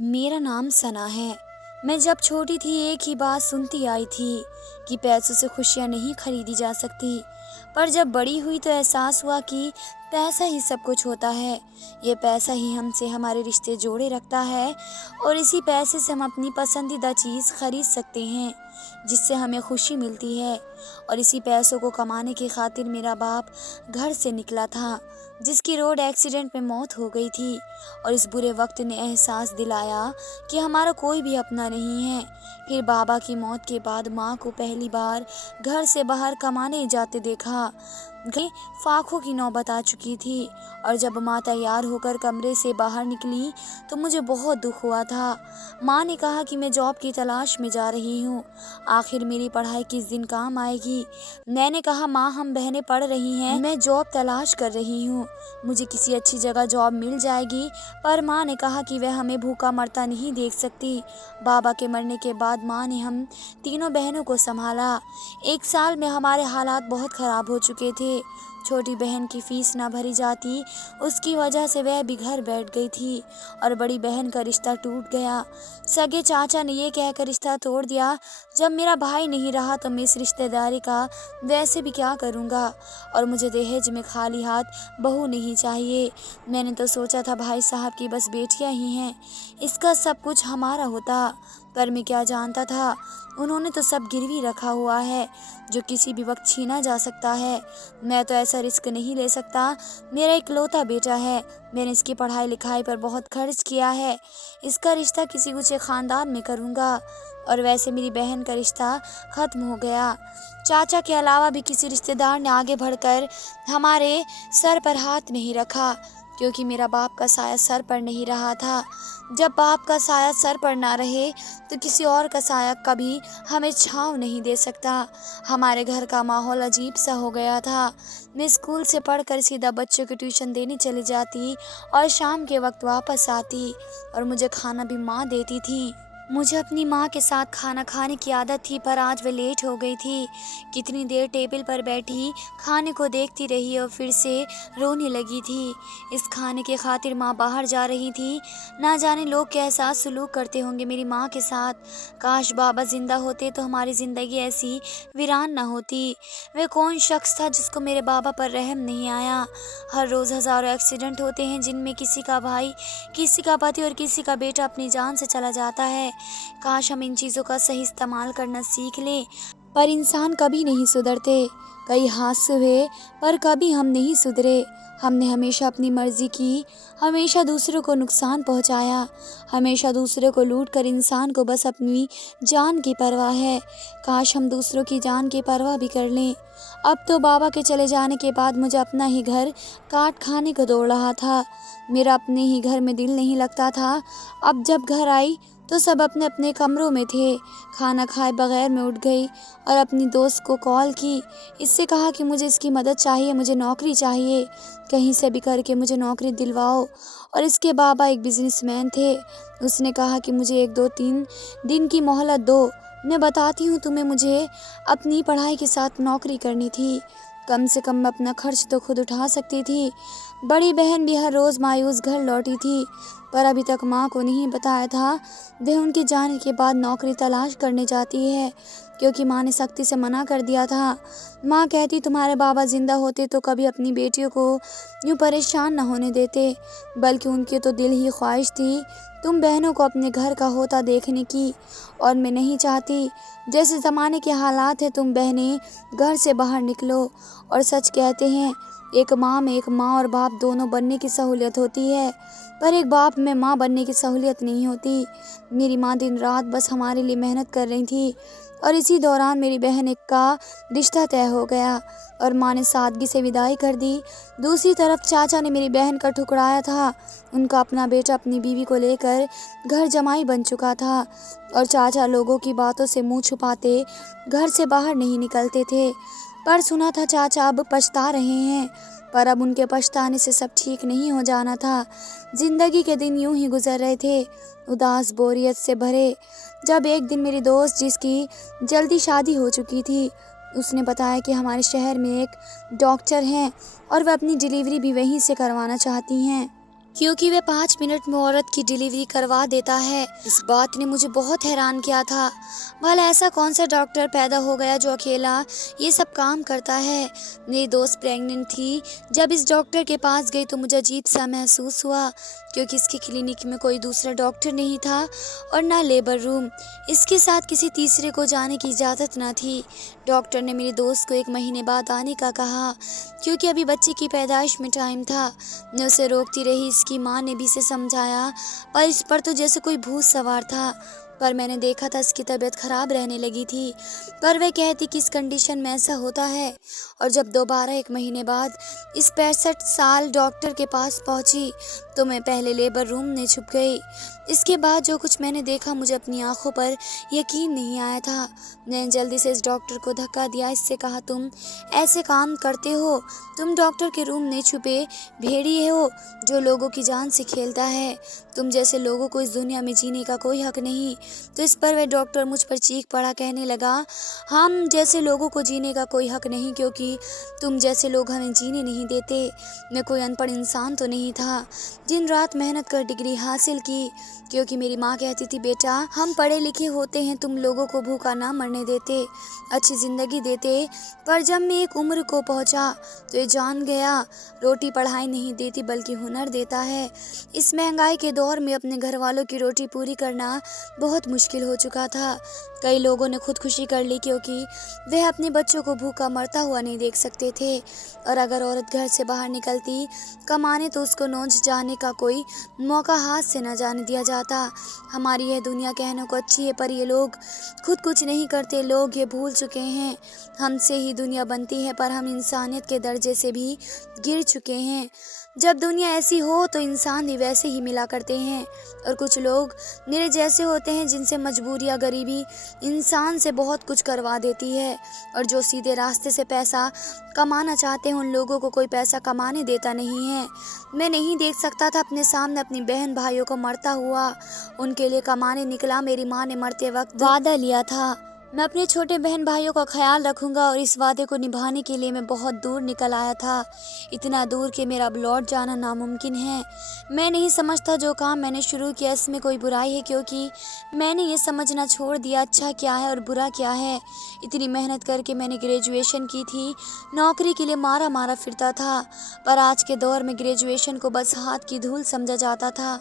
मेरा नाम सना है। मैं जब छोटी थी एक ही बात सुनती आई थी कि पैसों से खुशियाँ नहीं खरीदी जा सकती। पर जब बड़ी हुई तो एहसास हुआ कि पैसा ही सब कुछ होता है। ये पैसा ही हमसे हमारे रिश्ते जोड़े रखता है और इसी पैसे से हम अपनी पसंदीदा चीज़ खरीद सकते हैं जिससे हमें खुशी मिलती है। और इसी पैसों को कमाने की खातिर मेरा बाप घर से निकला था जिसकी रोड एक्सीडेंट में मौत हो गई थी। और इस बुरे वक्त ने एहसास दिलाया कि हमारा कोई भी अपना नहीं है। फिर बाबा की मौत के बाद माँ को पहली बार घर से बाहर कमाने जाते देखा। गई फाखों की नौबत आ चुकी थी और जब माँ तैयार होकर कमरे से बाहर निकली तो मुझे बहुत दुख हुआ था। माँ ने कहा कि मैं जॉब की तलाश में जा रही हूँ, आखिर मेरी पढ़ाई किस दिन काम आएगी। मैंने कहा माँ हम बहनें पढ़ रही हैं, मैं जॉब तलाश कर रही हूँ, मुझे किसी अच्छी जगह जॉब मिल जाएगी। पर माँ ने कहा कि वह हमें भूखा मरता नहीं देख सकती। बाबा के मरने के बाद माँ ने हम तीनों बहनों को संभाला। एक साल में हमारे हालात बहुत ख़राब हो चुके थे। छोटी बहन की फीस ना भरी जाती, उसकी वजह से वह भी घर बैठ गई थी और बड़ी बहन का रिश्ता टूट गया। सगे चाचा ने ये कहकर रिश्ता तोड़ दिया, जब मेरा भाई नहीं रहा तो मैं इस रिश्तेदारी का वैसे भी क्या करूँगा। और मुझे दहेज में खाली हाथ बहू नहीं चाहिए। मैंने तो सोचा था भाई साहब की बस बेटियां ही हैं, इसका सब कुछ हमारा होता। पर मैं क्या जानता था, उन्होंने तो सब गिरवी रखा हुआ है जो किसी भी वक्त छीना जा सकता है। मैं तो ऐसा रिस्क नहीं ले सकता। मेरा इकलौता बेटा है, मैंने इसकी पढ़ाई लिखाई पर बहुत खर्च किया है। इसका रिश्ता किसी ऊंचे ख़ानदान में करूँगा। और वैसे मेरी बहन का रिश्ता ख़त्म हो गया। चाचा के अलावा भी किसी रिश्तेदार ने आगे बढ़कर हमारे सर पर हाथ नहीं रखा, क्योंकि मेरा बाप का साया सर पर नहीं रहा था। जब बाप का साया सर पर ना रहे तो किसी और का साया कभी हमें छाँव नहीं दे सकता। हमारे घर का माहौल अजीब सा हो गया था। मैं स्कूल से पढ़कर सीधा बच्चों की ट्यूशन देने चली जाती और शाम के वक्त वापस आती और मुझे खाना भी माँ देती थी। मुझे अपनी माँ के साथ खाना खाने की आदत थी, पर आज वे लेट हो गई थी। कितनी देर टेबल पर बैठी खाने को देखती रही और फिर से रोने लगी थी। इस खाने के खातिर माँ बाहर जा रही थी। ना जाने लोग कैसा सलूक करते होंगे मेरी माँ के साथ। काश बाबा जिंदा होते तो हमारी ज़िंदगी ऐसी वीरान ना होती। वे कौन शख्स था जिसको मेरे बाबा पर रहम नहीं आया। हर रोज़ हज़ारों एक्सीडेंट होते हैं जिनमें किसी का भाई, किसी का पति और किसी का बेटा अपनी जान से चला जाता है। काश हम इन चीज़ों का सही इस्तेमाल करना सीख लें। पर इंसान कभी नहीं सुधरते। कई हादसे हुए पर कभी हम नहीं सुधरे। हमने हमेशा अपनी मर्जी की, हमेशा दूसरों को नुकसान पहुंचाया, हमेशा दूसरों को लूट कर इंसान को बस अपनी जान की परवाह है। काश हम दूसरों की जान की परवाह भी कर लें। अब तो बाबा के चले जाने के बाद मुझे अपना ही घर काट खाने को दौड़ रहा था। मेरा अपने ही घर में दिल नहीं लगता था। अब जब घर आई तो सब अपने अपने कमरों में थे। खाना खाए बगैर मैं उठ गई और अपनी दोस्त को कॉल की। इससे कहा कि मुझे इसकी मदद चाहिए, मुझे नौकरी चाहिए, कहीं से भी करके मुझे नौकरी दिलवाओ। और इसके बाबा एक बिजनेसमैन थे। उसने कहा कि मुझे 1-2-3 दिन की मोहलत दो, मैं बताती हूँ तुम्हें। मुझे अपनी पढ़ाई के साथ नौकरी करनी थी, कम से कम मैं अपना खर्च तो खुद उठा सकती थी। बड़ी बहन भी हर रोज़ मायूस घर लौटी थी, पर अभी तक माँ को नहीं बताया था वह उनके जाने के बाद नौकरी तलाश करने जाती है, क्योंकि माँ ने सख्ती से मना कर दिया था। माँ कहती तुम्हारे बाबा जिंदा होते तो कभी अपनी बेटियों को यूँ परेशान न होने देते, बल्कि उनकी तो दिल ही ख्वाहिश थी तुम बहनों को अपने घर का होता देखने की। और मैं नहीं चाहती, जैसे ज़माने के हालात हैं, तुम बहनें घर से बाहर निकलो। और सच कहते हैं, एक माँ में एक माँ और बाप दोनों बनने की सहूलियत होती है, पर एक बाप में माँ बनने की सहूलियत नहीं होती। मेरी माँ दिन रात बस हमारे लिए मेहनत कर रही थी और इसी दौरान मेरी बहन एक का रिश्ता तय हो गया और माँ ने सादगी से विदाई कर दी। दूसरी तरफ चाचा ने मेरी बहन का ठुकराया था। उनका अपना बेटा अपनी बीवी को लेकर घर जमाई बन चुका था और चाचा लोगों की बातों से मुंह छुपाते घर से बाहर नहीं निकलते थे। पर सुना था चाचा अब पछता रहे हैं, पर अब उनके पछताने से सब ठीक नहीं हो जाना था। जिंदगी के दिन यूं ही गुजर रहे थे, उदास बोरियत से भरे। जब एक दिन मेरी दोस्त, जिसकी जल्दी शादी हो चुकी थी, उसने बताया कि हमारे शहर में एक डॉक्टर हैं और वह अपनी डिलीवरी भी वहीं से करवाना चाहती हैं। क्योंकि वह 5 मिनट में औरत की डिलीवरी करवा देता है। इस बात ने मुझे बहुत हैरान किया था। भला ऐसा कौन सा डॉक्टर पैदा हो गया जो अकेला ये सब काम करता है। मेरी दोस्त प्रेग्नेंट थी। जब इस डॉक्टर के पास गई तो मुझे अजीब सा महसूस हुआ, क्योंकि इसके क्लिनिक में कोई दूसरा डॉक्टर नहीं था और ना लेबर रूम। इसके साथ किसी तीसरे को जाने की इजाज़त ना थी। डॉक्टर ने मेरी दोस्त को 1 महीने बाद आने का कहा, क्योंकि अभी बच्चे की पैदाइश में टाइम था। मैं उसे रोकती रही, इसकी माँ ने भी इसे समझाया, पर इस पर तो जैसे कोई भूत सवार था। पर मैंने देखा था इसकी तबीयत खराब रहने लगी थी, पर वह कहती कि इस कंडीशन में ऐसा होता है। और जब दोबारा 1 महीने बाद इस 65 साल डॉक्टर के पास पहुंची तो मैं पहले लेबर रूम में छुप गई। इसके बाद जो कुछ मैंने देखा मुझे अपनी आंखों पर यकीन नहीं आया था। मैंने जल्दी से इस डॉक्टर को धक्का दिया, इससे कहा, तुम ऐसे काम करते हो? तुम डॉक्टर के रूम में छुपे भेड़िए हो जो लोगों की जान से खेलता है। तुम जैसे लोगों को इस दुनिया में जीने का कोई हक नहीं। तो इस पर वह डॉक्टर मुझ पर चीख पड़ा, कहने लगा, हम जैसे लोगों को जीने का कोई हक नहीं, क्योंकि तुम जैसे लोग हमें जीने नहीं देते। मैं कोई अनपढ़ इंसान तो नहीं था। दिन रात मेहनत कर डिग्री हासिल की, क्योंकि मेरी माँ कहती थी, बेटा हम पढ़े लिखे होते हैं, तुम लोगों को भूखा ना मरने देते, अच्छी ज़िंदगी देते। पर जब मैं एक उम्र को पहुँचा तो ये जान गया, रोटी पढ़ाई नहीं देती बल्कि हुनर देता है। इस महंगाई के दौर में अपने घर वालों की रोटी पूरी करना बहुत मुश्किल हो चुका था। कई लोगों ने खुदकुशी कर ली, क्योंकि वह अपने बच्चों को भूखा मरता हुआ नहीं देख सकते थे। और अगर औरत घर से बाहर निकलती कमाने तो उसको नौच जाने का कोई मौका हाथ से न जाने दिया जाता। हमारी यह दुनिया कहने को अच्छी है, पर ये लोग खुद कुछ नहीं करते। लोग ये भूल चुके हैं, हमसे ही दुनिया बनती है, पर हम इंसानियत के दर्जे से भी गिर चुके हैं। जब दुनिया ऐसी हो तो इंसान भी वैसे ही मिला करते हैं। और कुछ लोग मेरे जैसे होते हैं जिनसे मजबूरी या गरीबी इंसान से बहुत कुछ करवा देती है। और जो सीधे रास्ते से पैसा कमाना चाहते हैं उन लोगों को कोई पैसा कमाने देता नहीं है। मैं नहीं देख सकता था अपने सामने अपनी बहन भाइयों को मरता हुआ। उनके लिए कमाने निकला। मेरी माँ ने मरते वक्त वादा लिया था, मैं अपने छोटे बहन भाइयों का ख्याल रखूंगा, और इस वादे को निभाने के लिए मैं बहुत दूर निकल आया था। इतना दूर कि मेरा अब लौट जाना नामुमकिन है। मैं नहीं समझता जो काम मैंने शुरू किया इसमें कोई बुराई है, क्योंकि मैंने ये समझना छोड़ दिया अच्छा क्या है और बुरा क्या है। इतनी मेहनत करके मैंने ग्रेजुएशन की थी, नौकरी के लिए मारा मारा फिरता था, पर आज के दौर में ग्रेजुएशन को बस हाथ की धूल समझा जाता था।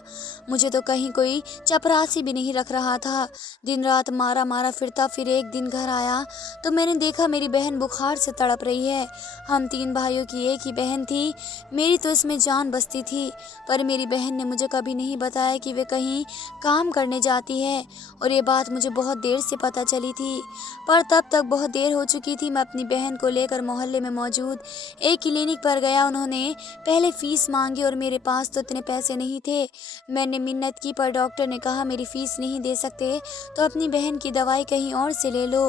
मुझे तो कहीं कोई चपरासी भी नहीं रख रहा था। दिन रात मारा मारा फिरता, फिर एक दिन घर आया तो मैंने देखा मेरी बहन बुखार से तड़प रही है। हम 3 भाइयों की एक ही बहन थी। मेरी तो इसमें जान बसती थी, पर मेरी बहन ने मुझे कभी नहीं बताया कि वे कहीं काम करने जाती है, और ये बात मुझे बहुत देर से पता चली थी। पर तब तक बहुत देर हो चुकी थी। मैं अपनी बहन को लेकर मोहल्ले में मौजूद एक क्लिनिक पर गया। उन्होंने पहले फीस मांगी और मेरे पास तो इतने पैसे नहीं थे। मैंने मिन्नत की, पर डॉक्टर ने कहा मेरी फीस नहीं दे सकते तो अपनी बहन की दवाई कहीं और से ले लो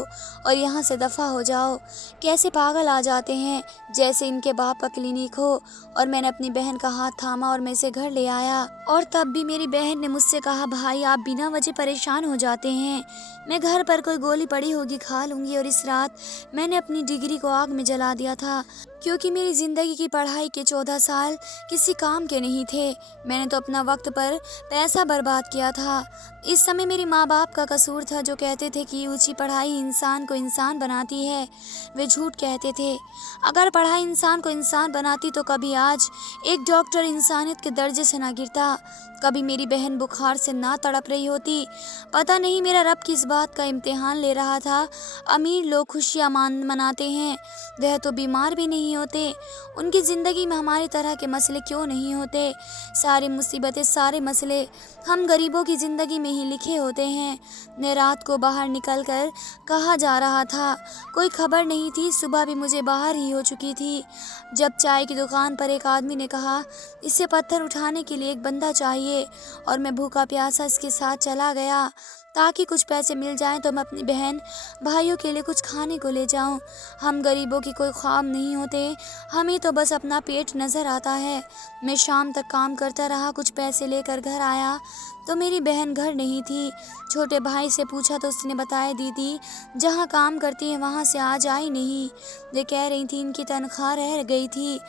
और यहाँ से दफ़ा हो जाओ। कैसे पागल आ जाते हैं, जैसे इनके बाप का क्लिनिक हो। और मैंने अपनी बहन का हाथ थामा और मैं इसे घर ले आया। और तब भी मेरी बहन ने मुझसे कहा, भाई आप बिना वजह परेशान हो जाते हैं, मैं घर पर कोई गोली पड़ी होगी खा लूँगी। और इस रात मैंने अपनी डिग्री को आग में जला दिया था, क्योंकि मेरी ज़िंदगी की पढ़ाई के 14 साल किसी काम के नहीं थे। मैंने तो अपना वक्त पर पैसा बर्बाद किया था। इस समय मेरे माँ बाप का कसूर था, जो कहते थे कि ऊंची पढ़ाई इंसान को इंसान बनाती है। वे झूठ कहते थे। अगर पढ़ाई इंसान को इंसान बनाती तो कभी आज एक डॉक्टर इंसानियत के दर्जे से ना गिरता, कभी मेरी बहन बुखार से ना तड़प रही होती। पता नहीं मेरा रब किस बात का इम्तिहान ले रहा था। अमीर लोग खुशियाँ मनाते हैं, वह तो बीमार भी नहीं होते। उनकी ज़िंदगी में हमारी तरह के मसले क्यों नहीं होते? सारी मुसीबतें, सारे मसले हम गरीबों की ज़िंदगी में ही लिखे होते हैं। मैं रात को बाहर निकलकर कहाँ जा रहा था कोई खबर नहीं थी। सुबह भी मुझे बाहर ही हो चुकी थी, जब चाय की दुकान पर एक आदमी ने कहा, इससे पत्थर उठाने के लिए एक बंदा चाहिए। और मैं भूखा प्यासा इसके साथ चला गया, ताकि कुछ पैसे मिल जाएं तो मैं अपनी बहन भाइयों के लिए कुछ खाने को ले जाऊं। हम गरीबों की कोई ख्वाब नहीं होते, हमें तो बस अपना पेट नज़र आता है। मैं शाम तक काम करता रहा, कुछ पैसे लेकर घर आया तो मेरी बहन घर नहीं थी। छोटे भाई से पूछा तो उसने बताया दीदी जहाँ काम करती है वहाँ से आज आई नहीं। वे कह रही थी इनकी तनख्वाह रह गई थी,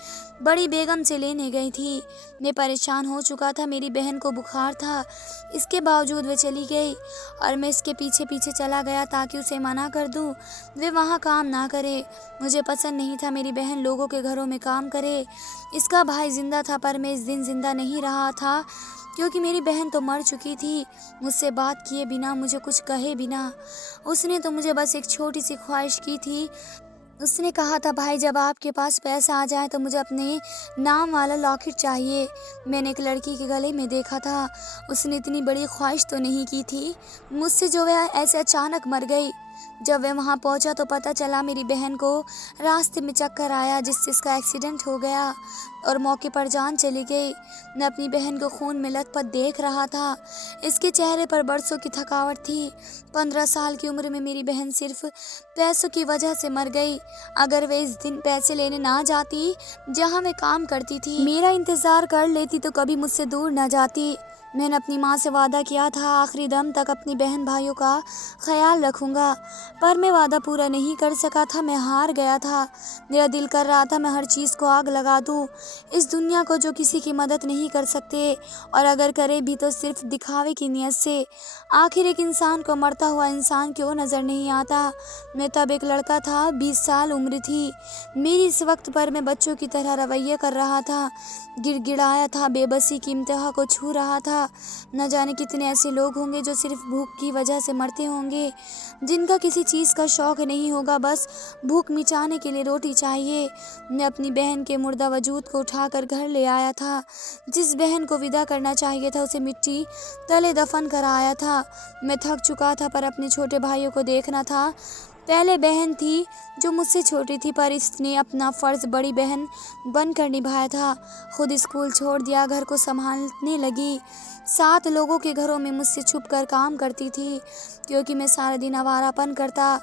बड़ी बेगम से लेने गई थी। मैं परेशान हो चुका था, मेरी बहन को बुखार था, इसके बावजूद वे चली गई और मैं इसके पीछे पीछे चला गया ताकि उसे मना कर दूं वे वहाँ काम ना करे। मुझे पसंद नहीं था मेरी बहन लोगों के घरों में काम करे। इसका भाई जिंदा था पर मैं इस दिन जिंदा नहीं रहा था क्योंकि मेरी बहन तो मर चुकी थी। मुझसे बात किए बिना, मुझे कुछ कहे बिना उसने तो मुझे बस एक छोटी सी ख्वाहिश की थी। उसने कहा था भाई जब आपके पास पैसा आ जाए तो मुझे अपने नाम वाला लॉकेट चाहिए। मैंने एक लड़की के गले में देखा था, उसने इतनी बड़ी ख्वाहिश तो नहीं की थी मुझसे जो वह ऐसे अचानक मर गई। जब वह वहाँ पहुँचा तो पता चला मेरी बहन को रास्ते में चक्कर आया जिससे इसका एक्सीडेंट हो गया और मौके पर जान चली गई। मैं अपनी बहन को खून में लथपथ देख रहा था, इसके चेहरे पर बरसों की थकावट थी। 15 साल की उम्र में मेरी बहन सिर्फ पैसों की वजह से मर गई। अगर वे इस दिन पैसे लेने ना जाती जहाँ मैं काम करती थी, मेरा इंतज़ार कर लेती तो कभी मुझसे दूर न जाती। मैंने अपनी माँ से वादा किया था आखिरी दम तक अपनी बहन भाइयों का ख्याल रखूँगा, पर मैं वादा पूरा नहीं कर सका था। मैं हार गया था। मेरा दिल कर रहा था मैं हर चीज़ को आग लगा दूँ, इस दुनिया को जो किसी की मदद नहीं कर सकते और अगर करे भी तो सिर्फ दिखावे की नीयत से। आखिर एक इंसान को मरता हुआ इंसान क्यों नज़र नहीं आता। मैं तब एक लड़का था, 20 साल उम्र थी मेरी इस वक्त पर मैं बच्चों की तरह रवैया कर रहा था, गिड़गिड़ाया था, बेबसी की इंतहा को छू रहा था। न जाने कितने ऐसे लोग होंगे जो सिर्फ भूख की वजह से मरते होंगे, जिनका किसी चीज़ का शौक नहीं होगा, बस भूख मिटाने के लिए रोटी चाहिए। मैं अपनी बहन के मुर्दा वजूद को उठाकर घर ले आया था। जिस बहन को विदा करना चाहिए था उसे मिट्टी तले दफन कर आया था। मैं थक चुका था पर अपने छोटे भाइयों को देखना था। पहले बहन थी जो मुझसे छोटी थी पर इसने अपना फ़र्ज़ बड़ी बहन बनकर निभाया था। खुद स्कूल छोड़ दिया, घर को संभालने लगी। 7 लोगों के घरों में मुझसे छुप कर काम करती थी क्योंकि मैं सारा दिन आवारापन करता।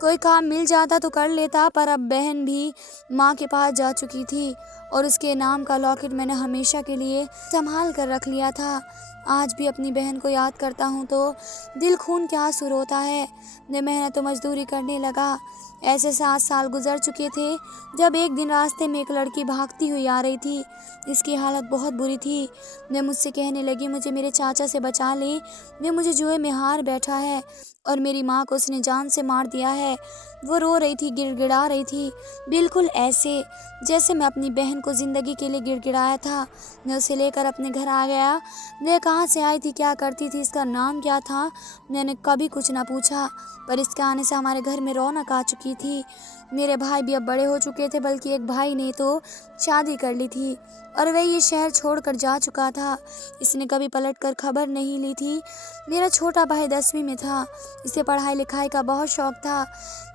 कोई काम मिल जाता तो कर लेता पर अब बहन भी माँ के पास जा चुकी थी और उसके नाम का लॉकेट मैंने हमेशा के लिए संभाल कर रख लिया था। आज भी अपनी बहन को याद करता हूँ तो दिल खून के आंसू रोता है। मैं मेहनत और मजदूरी करने लगा। ऐसे 7 साल गुजर चुके थे जब एक दिन रास्ते में एक लड़की भागती हुई आ रही थी। इसकी हालत बहुत बुरी थी। मैं मुझसे कहने लगी मुझे मेरे चाचा से बचा ले, वे मुझे जुए में हार बैठा है और मेरी माँ को उसने जान से मार दिया है। वो रो रही थी, गिड़गिड़ा रही थी, बिल्कुल ऐसे जैसे मैं अपनी बहन को ज़िंदगी के लिए गिड़गिड़ाया था। मैं उसे लेकर अपने घर आ गया। वह कहाँ से आई थी, क्या करती थी, इसका नाम क्या था, मैंने कभी कुछ ना पूछा पर इसके आने से हमारे घर में रौनक आ चुकी थी। मेरे भाई भी अब बड़े हो चुके थे, बल्कि एक भाई ने तो शादी कर ली थी और वह ये शहर छोड़कर जा चुका था। इसने कभी पलटकर खबर नहीं ली थी। मेरा छोटा भाई 10वीं में था। इसे पढ़ाई लिखाई का बहुत शौक था।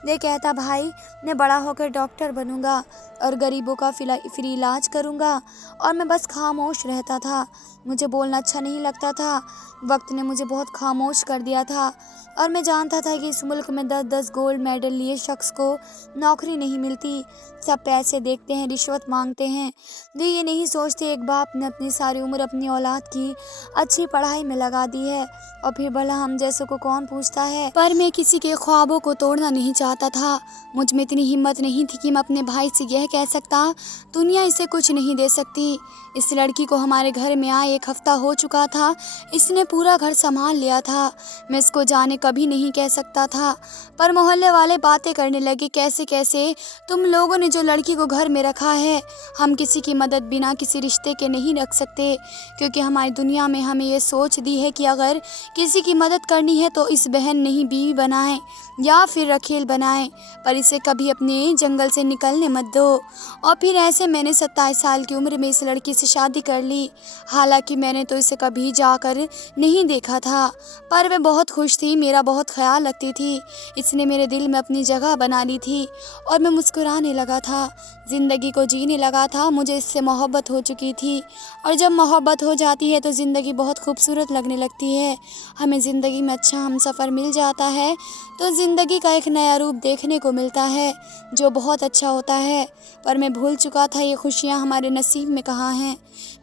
वे कहता भाई मैं बड़ा होकर डॉक्टर बनूंगा और गरीबों का फ्री इलाज करूंगा और मैं बस खामोश रहता था। मुझे बोलना अच्छा नहीं लगता था। वक्त ने मुझे बहुत खामोश कर दिया था और मैं जानता था कि इस मुल्क में 10-10 गोल्ड मेडल लिए शख्स को नौकरी नहीं मिलती। सब पैसे देखते हैं, रिश्वत मांगते हैं। वे ये नहीं सोचते एक बाप ने अपनी सारी उम्र अपनी औलाद की अच्छी पढ़ाई में लगा दी है और फिर भला हम जैसों को कौन पूछता है। पर मैं किसी के ख्वाबों को तोड़ना नहीं चाहता था। मुझ में इतनी हिम्मत नहीं थी कि मैं अपने भाई से यह कह सकता दुनिया इसे कुछ नहीं दे सकती। इस लड़की को हमारे घर में आए 1 हफ्ता हो चुका था। इसने पूरा घर संभाल लिया था। मैं इसको जाने कभी नहीं कह सकता था पर मोहल्ले वाले बातें करने लगे, कैसे कैसे तुम लोगों ने जो लड़की को घर में रखा है। हम किसी की मदद बिना किसी रिश्ते के नहीं रख सकते क्योंकि हमारी दुनिया में हमें ये सोच दी है कि अगर किसी की मदद करनी है तो इस बहन नहीं बीवी बनाएं या फिर रखेल बनाएं, पर इसे कभी अपने जंगल से निकलने मत दो। और फिर ऐसे मैंने 27 साल की उम्र में इस लड़की से शादी कर ली। हालांकि मैंने तो इसे कभी जाकर नहीं देखा था पर वह बहुत खुश थी, मेरा बहुत ख्याल रखती थी। इसने मेरे दिल में अपनी जगह बना ली थी और मैं मुस्कुराने लगा था, ज़िंदगी को जीने लगा था। मुझे इससे मोहब्बत हो चुकी थी और जब मोहब्बत हो जाती है तो ज़िंदगी बहुत खूबसूरत लगने लगती है। हमें ज़िंदगी में अच्छा हमसफ़र मिल जाता है तो ज़िंदगी का एक नया रूप देखने को मिलता है जो बहुत अच्छा होता है। पर मैं भूल चुका था ये खुशियाँ हमारे नसीब में कहाँ हैं।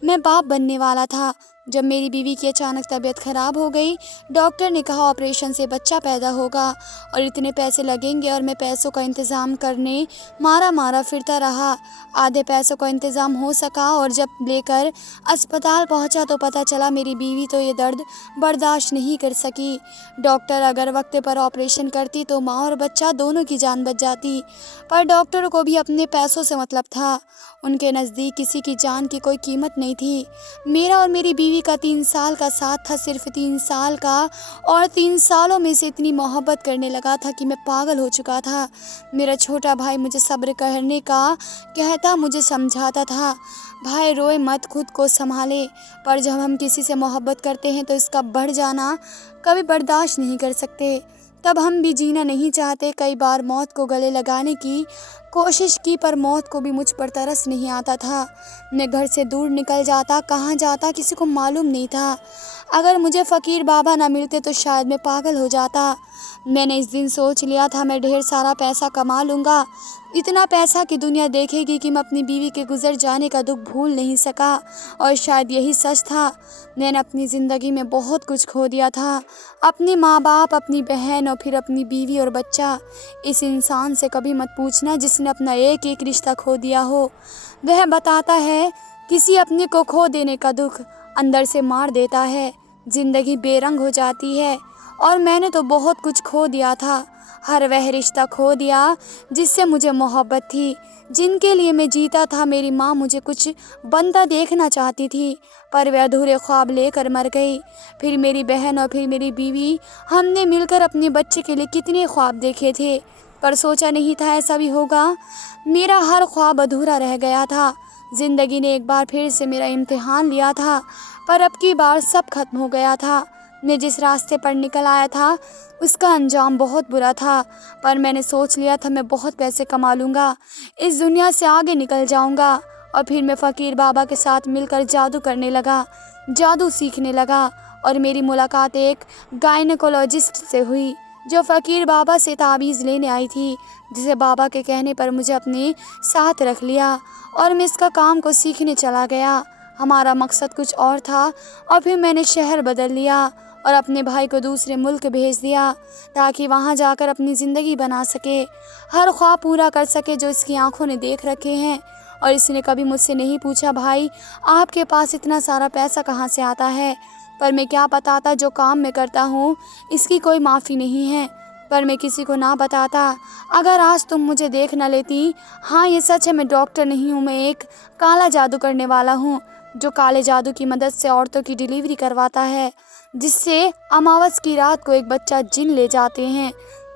मैं बाप बनने वाला था जब मेरी बीवी की अचानक तबीयत खराब हो गई, डॉक्टर ने कहा ऑपरेशन से बच्चा पैदा होगा और इतने पैसे लगेंगे, और मैं पैसों का इंतज़ाम करने मारा मारा फिरता रहा। आधे पैसों का इंतज़ाम हो सका और जब लेकर अस्पताल पहुंचा तो पता चला मेरी बीवी तो ये दर्द बर्दाश्त नहीं कर सकी। डॉक्टर अगर वक्त पर ऑपरेशन करती तो माँ और बच्चा दोनों की जान बच जाती, पर डॉक्टर को भी अपने पैसों से मतलब था। उनके नज़दीक किसी की जान की कोई कीमत नहीं थी। मेरा और मेरी बीवी का 3 साल का साथ था, सिर्फ 3 साल का, और 3 सालों में से इतनी मोहब्बत करने लगा था कि मैं पागल हो चुका था। मेरा छोटा भाई मुझे सब्र करने का कहता, मुझे समझाता था, भाई रोए मत, खुद को संभाले। पर जब हम किसी से मोहब्बत करते हैं तो इसका बढ़ जाना कभी बर्दाश्त नहीं कर सकते। तब हम भी जीना नहीं चाहते। कई बार मौत को गले लगाने की कोशिश की, पर मौत को भी मुझ पर तरस नहीं आता था। मैं घर से दूर निकल जाता, कहाँ जाता किसी को मालूम नहीं था। अगर मुझे फ़कीर बाबा ना मिलते तो शायद मैं पागल हो जाता। मैंने इस दिन सोच लिया था मैं ढेर सारा पैसा कमा लूँगा, इतना पैसा कि दुनिया देखेगी कि मैं अपनी बीवी के गुजर जाने का दुख भूल नहीं सका। और शायद यही सच था। मैंने अपनी ज़िंदगी में बहुत कुछ खो दिया था, अपने माँ बाप, अपनी बहन और फिर अपनी बीवी और बच्चा। इस इंसान से कभी मत पूछना जिसने अपना एक एक रिश्ता खो दिया हो। वह बताता है किसी अपने को खो देने का दुख अंदर से मार देता है, ज़िंदगी बेरंग हो जाती है। और मैंने तो बहुत कुछ खो दिया था। हर वह रिश्ता खो दिया जिससे मुझे मोहब्बत थी, जिनके लिए मैं जीता था। मेरी माँ मुझे कुछ बनता देखना चाहती थी, पर वे अधूरे ख्वाब लेकर मर गई। फिर मेरी बहन और फिर मेरी बीवी, हमने मिलकर अपने बच्चे के लिए कितने ख्वाब देखे थे, पर सोचा नहीं था ऐसा भी होगा। मेरा हर ख्वाब अधूरा रह गया था। ज़िंदगी ने एक बार फिर से मेरा इम्तिहान लिया था, पर अब की बार सब खत्म हो गया था। मैं जिस रास्ते पर निकल आया था उसका अंजाम बहुत बुरा था, पर मैंने सोच लिया था मैं बहुत पैसे कमा लूँगा, इस दुनिया से आगे निकल जाऊँगा। और फिर मैं फ़कीर बाबा के साथ मिलकर जादू करने लगा, जादू सीखने लगा। और मेरी मुलाकात एक गायनेकोलॉजिस्ट से हुई जो फ़कीर बाबा से ताबीज़ लेने आई थी, जिसे बाबा के कहने पर मुझे अपने साथ रख लिया और मैं इसका काम को सीखने चला गया। हमारा मकसद कुछ और था, और फिर मैंने शहर बदल लिया और अपने भाई को दूसरे मुल्क भेज दिया ताकि वहाँ जाकर अपनी ज़िंदगी बना सके, हर ख्वाब पूरा कर सके जो इसकी आंखों ने देख रखे हैं। और इसने कभी मुझसे नहीं पूछा, भाई आपके पास इतना सारा पैसा कहाँ से आता है, पर मैं क्या बताता, जो काम मैं करता हूँ इसकी कोई माफ़ी नहीं है, पर मैं किसी को ना बताता। अगर आज तुम मुझे देख न लेती, हाँ ये सच है, मैं डॉक्टर नहीं हूँ, मैं एक काला जादू करने वाला हूँ जो काले जादू की मदद से औरतों की डिलीवरी करवाता है, जिससे अमावस की रात को एक बच्चा जिन ले जाते हैं,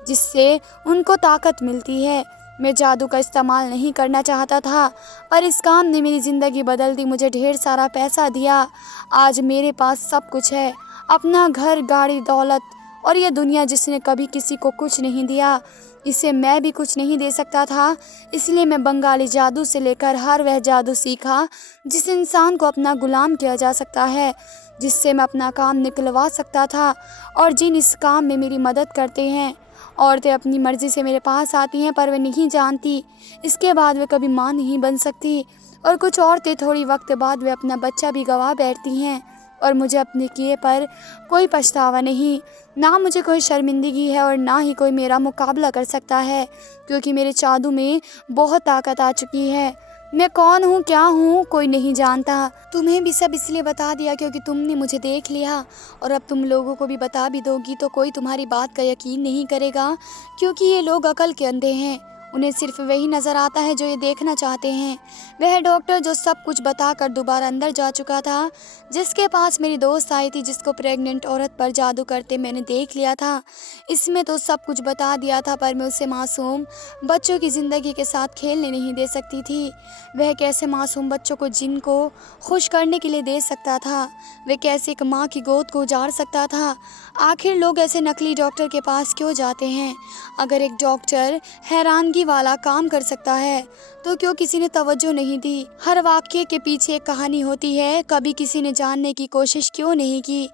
जिससे उनको ताकत मिलती है। मैं जादू का इस्तेमाल नहीं करना चाहता था, पर इस काम ने मेरी ज़िंदगी बदल दी, मुझे ढेर सारा पैसा दिया। आज मेरे पास सब कुछ है, अपना घर, गाड़ी, दौलत, और ये दुनिया जिसने कभी किसी को कुछ नहीं दिया, इसे मैं भी कुछ नहीं दे सकता था। इसलिए मैं बंगाली जादू से लेकर हर वह जादू सीखा जिस इंसान को अपना गुलाम किया जा सकता है, जिससे मैं अपना काम निकलवा सकता था। और जिन इस काम में मेरी मदद करते हैं, औरतें अपनी मर्ज़ी से मेरे पास आती हैं, पर वे नहीं जानती इसके बाद वे कभी माँ नहीं बन सकती। और कुछ औरतें थोड़ी वक्त बाद वे अपना बच्चा भी गंवा बैठती हैं, और मुझे अपने किए पर कोई पछतावा नहीं, ना मुझे कोई शर्मिंदगी है और ना ही कोई मेरा मुकाबला कर सकता है, क्योंकि मेरे जादू में बहुत ताकत आ चुकी है। मैं कौन हूँ, क्या हूँ, कोई नहीं जानता। तुम्हें भी सब इसलिए बता दिया क्योंकि तुमने मुझे देख लिया, और अब तुम लोगों को भी बता भी दोगी तो कोई तुम्हारी बात का यकीन नहीं करेगा, क्योंकि ये लोग अकल के अंधे हैं। उन्हें सिर्फ वही नज़र आता है जो ये देखना चाहते हैं। वह डॉक्टर जो सब कुछ बताकर दोबारा अंदर जा चुका था, जिसके पास मेरी दोस्त आई थी, जिसको प्रेग्नेंट औरत पर जादू करते मैंने देख लिया था, इसमें तो सब कुछ बता दिया था, पर मैं उसे मासूम बच्चों की ज़िंदगी के साथ खेलने नहीं दे सकती थी। वह कैसे मासूम बच्चों को जिन को खुश करने के लिए दे सकता था, वह कैसे एक माँ की गोद को उजाड़ सकता था। आखिर लोग ऐसे नकली डॉक्टर के पास क्यों जाते हैं? अगर एक डॉक्टर हैरानगी वाला काम कर सकता है तो क्यों किसी ने तवज्जो नहीं दी? हर वाक्य के पीछे एक कहानी होती है, कभी किसी ने जानने की कोशिश क्यों नहीं की?